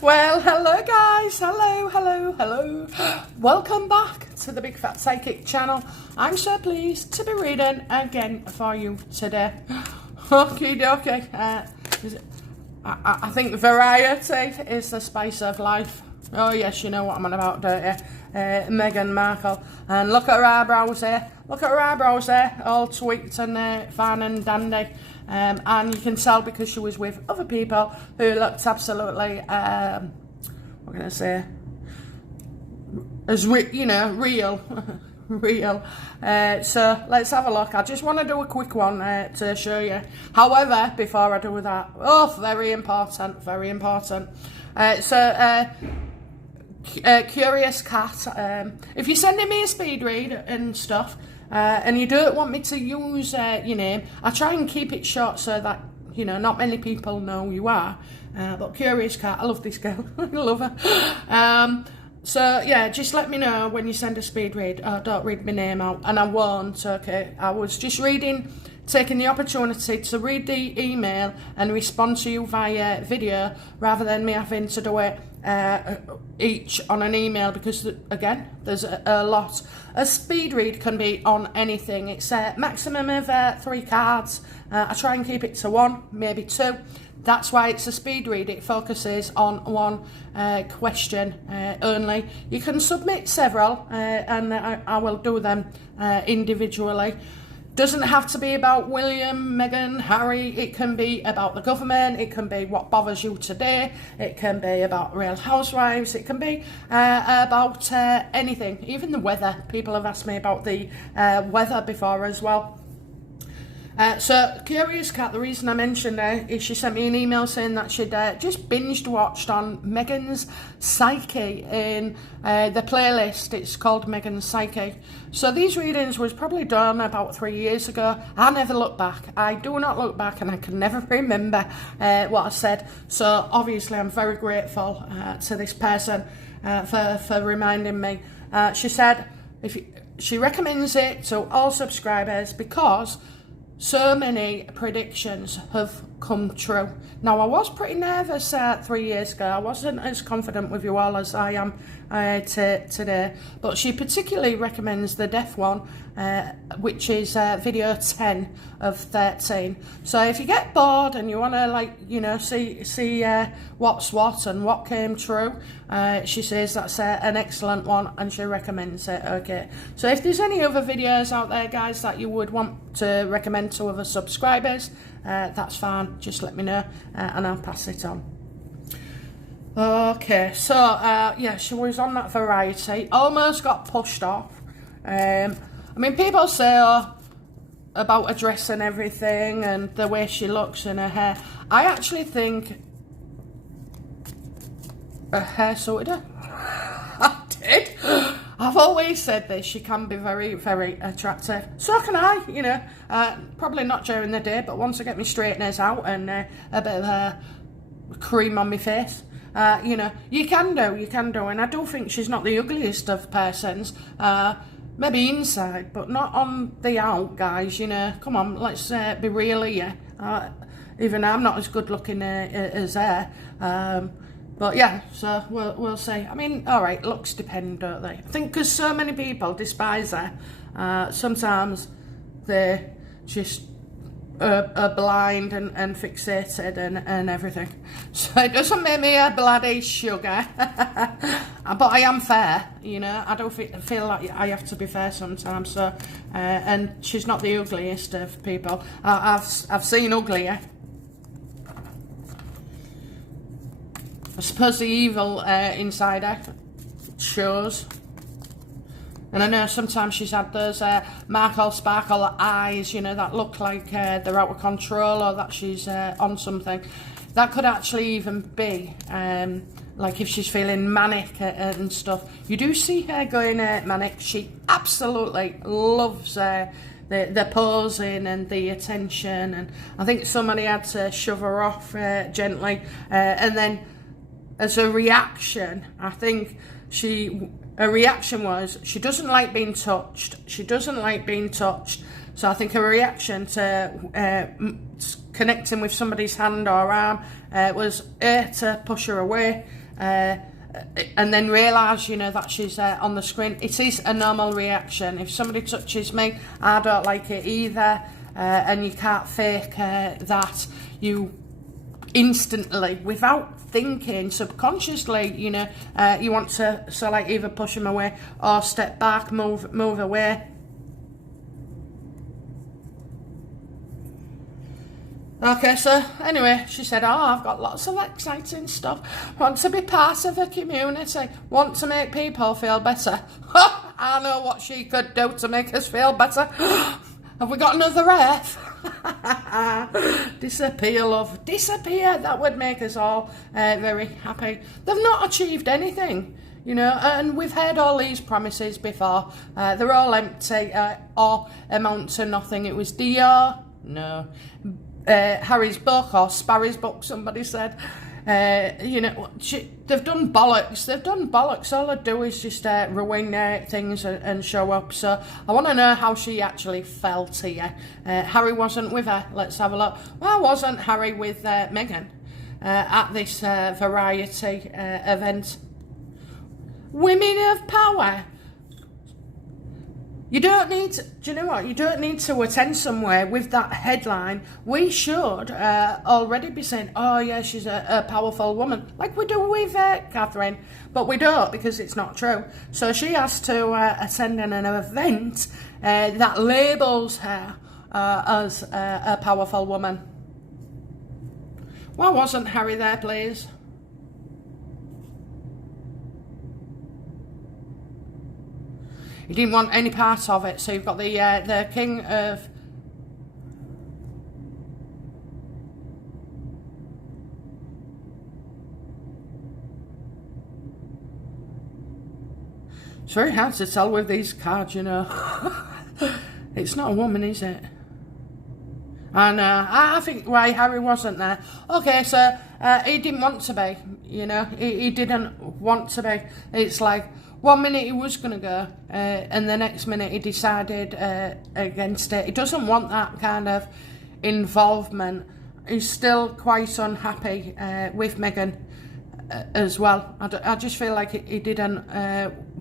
Well, hello guys, hello. Welcome back to the Big Fat Psychic channel. I'm so pleased to be reading again for you today. Okay. I think variety is the spice of life. Oh yes, you know what I'm on about, don't you? Meghan Markle. And look at her eyebrows there. All tweaked and fine and dandy. And you can tell because she was with other people who looked absolutely, what can I say, as real. Real. So let's have a look. I just want to do a quick one to show you. However, before I do that, very important. Curious Cat, if you're sending me a speed read and stuff, and you don't want me to use your name, I try and keep it short so that, not many people know who you are. But Curious Cat, I love this girl. I love her. So yeah, just let me know when you send a speed read. Don't read my name out, and I won't, okay? I was just taking the opportunity to read the email and respond to you via video rather than me having to do it each on an email, because again, there's a lot. A speed read can be on anything. It's a maximum of 3 cards. I try and keep it to 1, maybe 2. That's why it's a speed read. It focuses on one question only. You can submit several, and I will do them individually. Doesn't have to be about William, Meghan, Harry. It can be about the government. It can be what bothers you today. It can be about Real Housewives. It can be about anything, even the weather. People have asked me about the weather before as well. So, Curious Cat, the reason I mentioned her is she sent me an email saying that she'd just watched on Meghan's Psyche in the playlist. It's called Meghan's Psyche. So these readings was probably done about 3 years ago. I never look back. I do not look back, and I can never remember what I said. So obviously I'm very grateful to this person for reminding me. She said she recommends it to all subscribers because so many predictions have come true. Now, I was pretty nervous 3 years ago. I wasn't as confident with you all as I am today. But she particularly recommends the death one, which is video 10 of 13. So if you get bored and you want to, see what's what and what came true, she says that's an excellent one and she recommends it, okay? So if there's any other videos out there, guys, that you would want to recommend to other subscribers, that's fine. Just let me know and I'll pass it on. Okay, so yeah, she was on that variety. Almost got pushed off. I mean, people say about her dress and everything and the way she looks and her hair. I actually think her hair sorted her. I did. I've always said this, she can be very, very attractive. So can I, probably not during the day, but once I get my straighteners out and a bit of cream on my face, you can do. And I do think she's not the ugliest of persons, maybe inside, but not on the out, guys, Come on, let's be real here. Even I'm not as good looking as her. But yeah, so we'll see. I mean, all right, looks depend, don't they? I think because so many people despise her, sometimes they just are blind and fixated and everything. So it doesn't make me a bloody sugar. But I am fair, I don't feel like I have to be fair sometimes. So, and she's not the ugliest of people. I've seen uglier. I suppose the evil inside her shows. And I know sometimes she's had those Markle Sparkle eyes, that look like they're out of control or that she's on something. That could actually even be, like if she's feeling manic and stuff. You do see her going manic. She absolutely loves the posing and the attention. And I think somebody had to shove her off gently. And then as a reaction, I think her reaction was she doesn't like being touched. So I think her reaction to connecting with somebody's hand or arm was to push her away, and then realise, you know, that she's on the screen. It is a normal reaction. If somebody touches me, I don't like it either, and you can't fake that. You instantly, without thinking, subconsciously, you know, you want to like either push them away or step back, move away. Okay, so anyway, she said, oh, I've got lots of exciting stuff. Want to be part of the community. Want to make people feel better. I know what she could do to make us feel better. Have we got another F? Disappear, love. Disappear. That would make us all very happy. They've not achieved anything, you know, and we've heard all these promises before. They're all empty or amount to nothing. It was Dior. No. Harry's book, or Sparry's book, somebody said. You know, they've done bollocks. They've done bollocks. All they do is just ruin things and show up. So I want to know how she actually felt here. Harry wasn't with her. Let's have a look. Why wasn't Harry with Meghan at this variety event? Women of power. You don't need to, do you know what? You don't need to attend somewhere with that headline. We should already be saying, oh yeah, she's a powerful woman, like we do with Catherine, but we don't, because it's not true. So she has to attend an event that labels her as a powerful woman. Why wasn't Harry there, please? He didn't want any part of it. So you've got the king of... It's very hard to tell with these cards, you know. It's not a woman, is it? And I think why Harry wasn't there. Okay, so he didn't want to be, you know. He didn't want to be. It's like... 1 minute he was going to go, and the next minute he decided against it. He doesn't want that kind of involvement. He's still quite unhappy with Meghan as well. I just feel like he didn't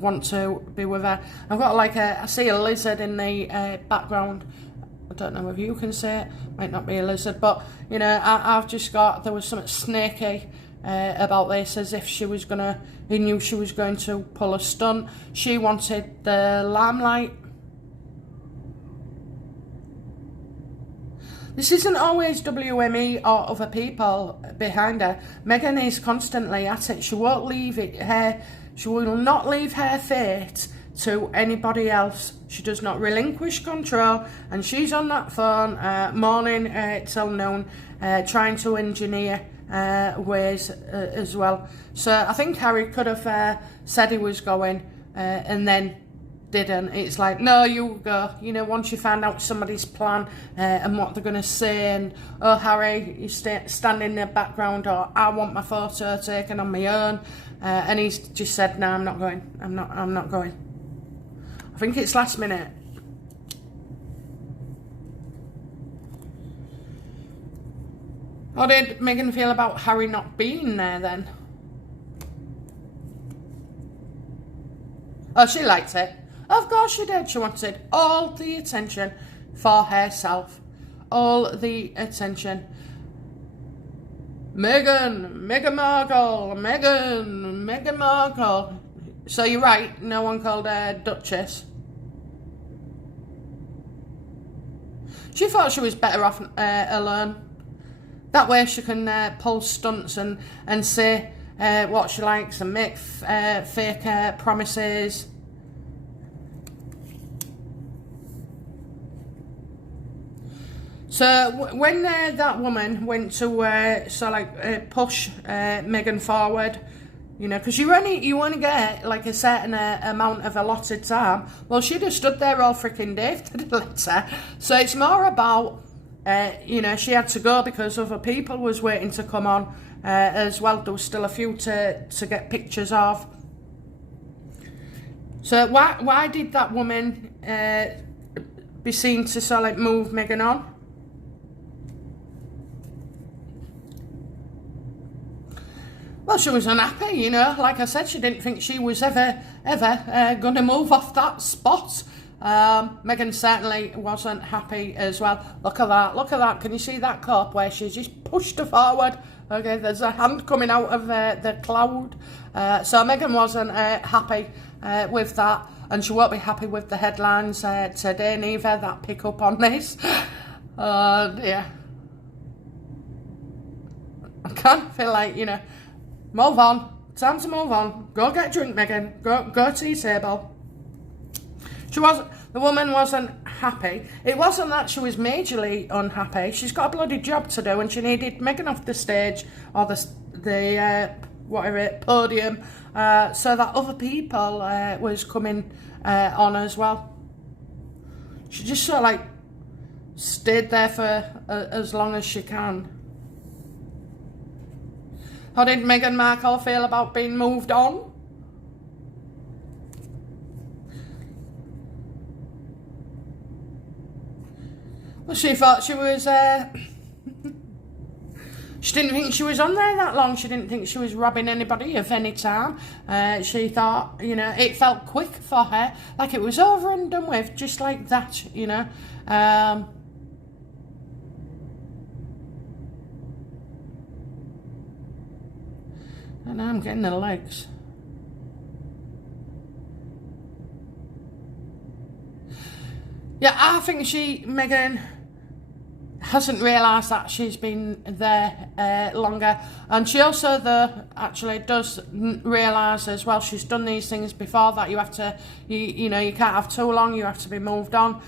want to be with her. I've got like I see a lizard in the background. I don't know if you can see it. Might not be a lizard, but you know, I've just got, there was something snaky about this, as if she was gonna, he knew she was going to pull a stunt. She wanted the limelight. This isn't always WME or other people behind her. Meghan is constantly at it. She won't leave it her. She will not leave her fate to anybody else. She does not relinquish control, and she's on that phone morning till noon, trying to engineer ways as well. So I think Harry could have said he was going and then didn't. It's like, no, you go. You know, once you find out somebody's plan and what they're going to say, and oh, Harry, you stand in the background, or I want my photo taken on my own, and he's just said, no, I'm not going. I'm not going. I think it's last minute. How did Meghan feel about Harry not being there then? Oh, she liked it. Of course she did. She wanted all the attention for herself. All the attention. Meghan Markle. So you're right, no one called her Duchess. She thought she was better off alone. That way she can pull stunts and say what she likes and make fake promises. So when that woman went to push Meghan forward, you know, because you only get like a certain amount of allotted time. Well, she'd have stood there all freaking day to the letter. So it's more about, you know, she had to go because other people was waiting to come on as well. There was still a few to get pictures of. So why did that woman be seen to move Meghan on? Well, she was unhappy, you know. Like I said, she didn't think she was ever going to move off that spot. Meghan certainly wasn't happy as well. Look at that. Can you see that cup where she's just pushed her forward? Okay, there's a hand coming out of the cloud. So Meghan wasn't happy with that. And she won't be happy with the headlines today neither that pick up on this. Yeah. I kind of feel like, you know, move on. Time to move on. Go get a drink, Meghan. Go to your table. The woman wasn't happy. It wasn't that she was majorly unhappy. She's got a bloody job to do, and she needed Meghan off the stage or the podium, so that other people was coming on as well. She just sort of like stayed there for as long as she can. How did Meghan Markle feel about being moved on? Well, she thought she was, she didn't think she was on there that long. She didn't think she was robbing anybody of any time. She thought, you know, it felt quick for her, like it was over and done with, just like that, you know. And I'm getting the legs. Yeah, I think Meghan hasn't realised that she's been there longer. And she also, though, actually does realise as well, she's done these things before, that you have to, you know, you can't have too long, you have to be moved on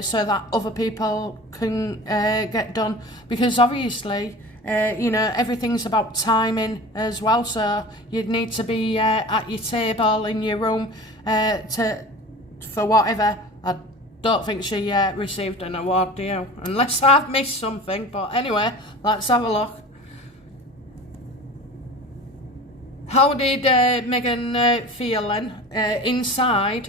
so that other people can get done. Because obviously, you know, everything's about timing as well. So you'd need to be at your table in your room for whatever. I don't think she received an award, do you? Unless I've missed something. But anyway, let's have a look. How did Meghan feel then inside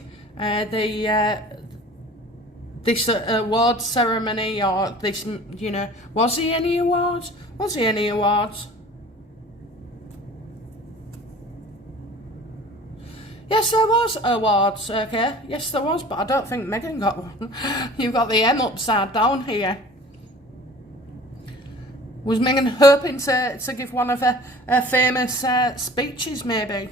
this award ceremony, or this, you know, was he any awards? Was he any awards? Yes, there was awards, okay. Yes, there was, but I don't think Meghan got one. You've got the M upside down here. Was Meghan hoping to give one of her famous speeches, maybe?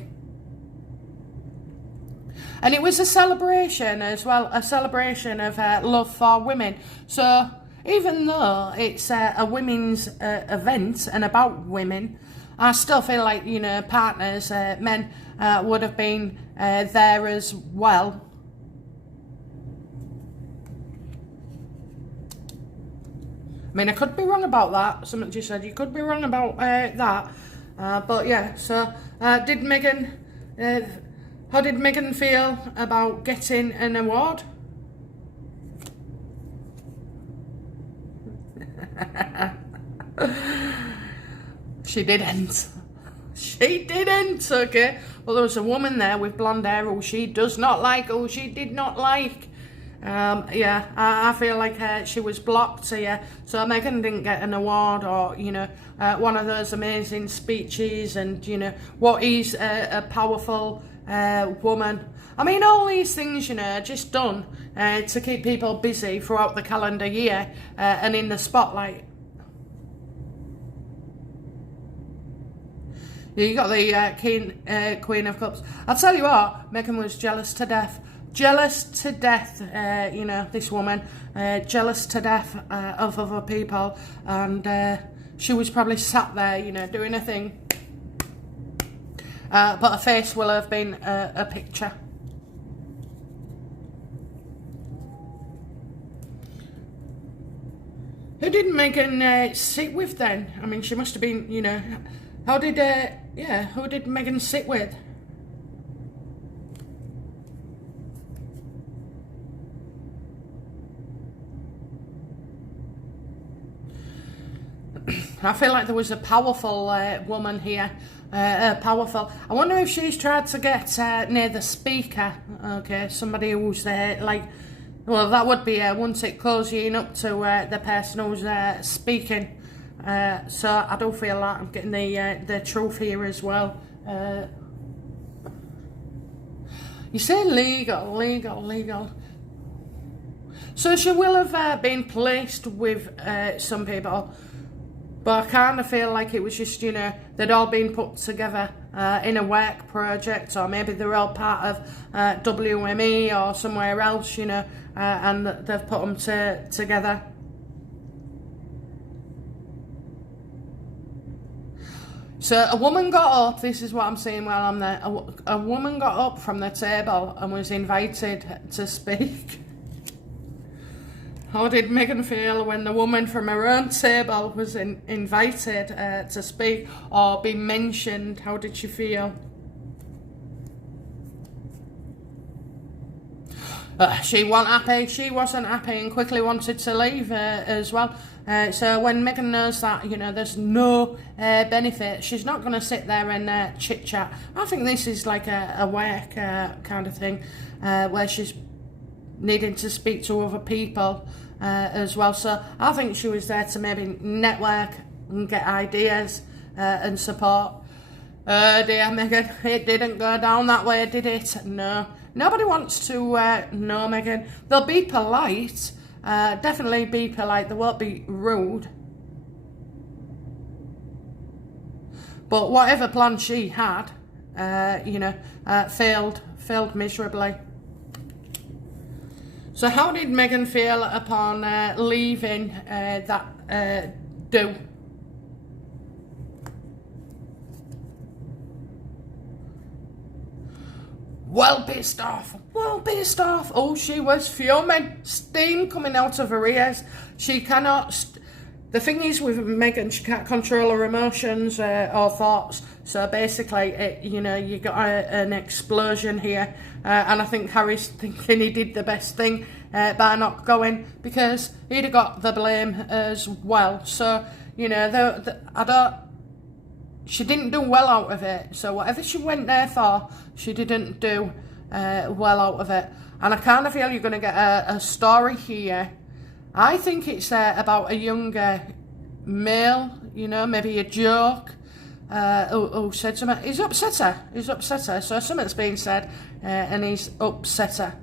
And it was a celebration as well, a celebration of love for women. So even though it's a women's event and about women, I still feel like, you know, partners, men, would have been there as well. I mean, I could be wrong about that. Someone just said you could be wrong about that. But yeah, so did Meghan... how did Meghan feel about getting an award? She didn't. She didn't, okay? Well, there was a woman there with blonde hair who she does not like, who she did not like. Yeah, I feel like she was blocked here. So Meghan didn't get an award, or, you know, one of those amazing speeches, and, you know, what is a powerful woman. I mean, all these things, you know, are just done to keep people busy throughout the calendar year and in the spotlight. You got the Queen of Cups. I'll tell you what, Meghan was jealous to death. Jealous to death, you know, this woman. Jealous to death of other people. And she was probably sat there, you know, doing a thing. But her face will have been a picture. Who did Meghan sit with then? I mean, she must have been, you know... How did, who did Meghan sit with? I feel like there was a powerful woman here. Powerful. I wonder if she's tried to get near the speaker. Okay, somebody who's like... Well, that would be, wouldn't it, cozying up to the person who's speaking. So I do feel like I'm getting the truth here as well. You say legal. So she will have been placed with some people, but I kind of feel like it was just, you know, they'd all been put together in a work project, or maybe they're all part of WME or somewhere else, you know, and they've put them together. So a woman got up, this is what I'm saying while I'm there, a woman got up from the table and was invited to speak. How did Meghan feel when the woman from her own table was invited to speak or be mentioned? How did she feel? She wasn't happy and quickly wanted to leave as well. So when Meghan knows that, you know, there's no benefit, she's not going to sit there and chit-chat. I think this is like a work kind of thing, where she's needing to speak to other people as well. So I think she was there to maybe network and get ideas and support. Dear Meghan, it didn't go down that way, did it? No. Nobody wants to know Meghan. They'll be polite, definitely be polite, they won't be rude. But whatever plan she had, you know, failed miserably. So how did Meghan feel upon leaving that do? Well pissed off. Oh, she was fuming. Steam coming out of her ears. She cannot... The thing is with Meghan, she can't control her emotions or thoughts. So basically, you know, you got an explosion here. And I think Harry's thinking he did the best thing by not going, because he'd have got the blame as well. So, you know, she didn't do well out of it. So whatever she went there for, she didn't do well out of it. And I kind of feel you're going to get a story here. I think it's about a younger male, you know, maybe a joke, who said something. He's upset her. So something's been said and he's upset her.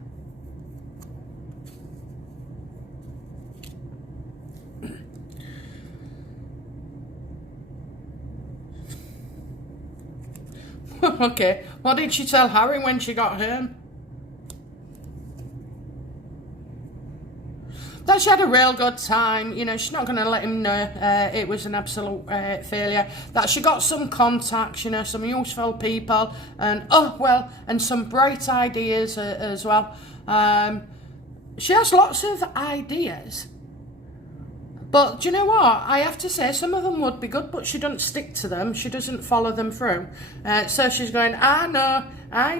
Okay, what did she tell Harry when she got home? That she had a real good time. You know, she's not going to let him know it was an absolute failure. That she got some contacts, you know, some useful people, and and some bright ideas as well. She has lots of ideas. But do you know what? I have to say, some of them would be good, but she doesn't stick to them. She doesn't follow them through. So she's going, I know. I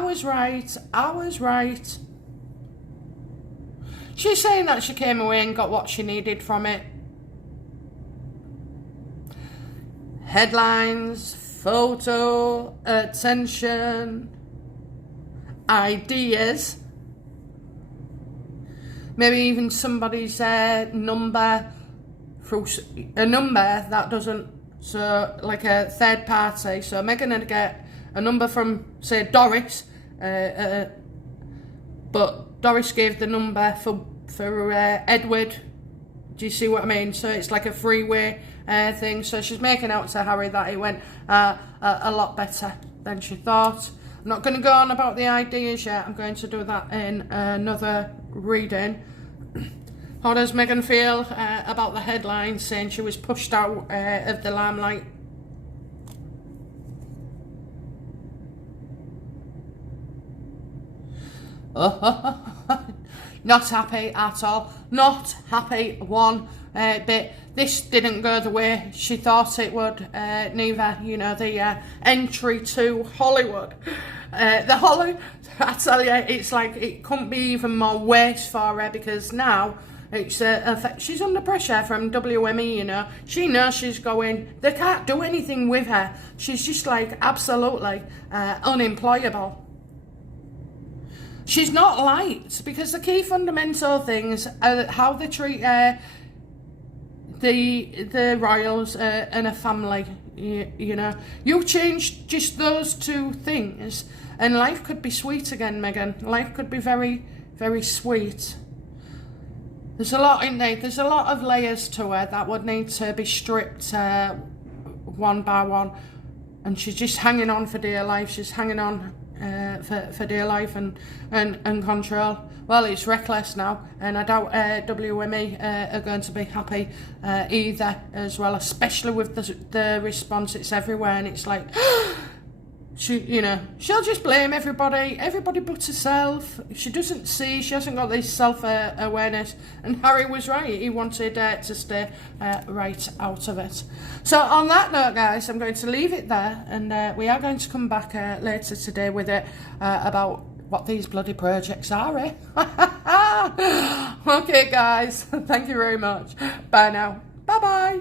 was right. She's saying that she came away and got what she needed from it. Headlines, photo, attention, ideas. Maybe even somebody's number, through a number that doesn't, so like a third party. So Meghan would get a number from, say, Doris, but Doris gave the number for Edward. Do you see what I mean? So it's like a three-way thing. So she's making out to Harry that it went a lot better than she thought. I'm not going to go on about the ideas yet. I'm going to do that in another reading. How does Meghan feel about the headline saying she was pushed out of the limelight? Not happy at all. Not happy one bit. This didn't go the way she thought it would, neither. You know, the entry to Hollywood. I tell you, it's like it couldn't be even more worse for her, because now it's she's under pressure from WME, you know. She knows she's going. They can't do anything with her. She's just like absolutely unemployable. She's not liked because the key fundamental things are how they treat the royals and a family. You know, you change just those two things, and life could be sweet again, Meghan. Life could be very, very sweet. There's a lot in there. There's a lot of layers to her that would need to be stripped one by one, and she's just hanging on for dear life. She's hanging on for dear life and control. Well, it's reckless now, and I doubt WME are going to be happy either as well, especially with the response. It's everywhere, and it's like she'll just blame everybody but herself. She doesn't see, she hasn't got this self-awareness, and Harry was right. He wanted to stay right out of it. So on that note, guys, I'm going to leave it there, and we are going to come back later today with it about what these bloody projects are, eh? Okay, guys, thank you very much. Bye now. Bye-bye.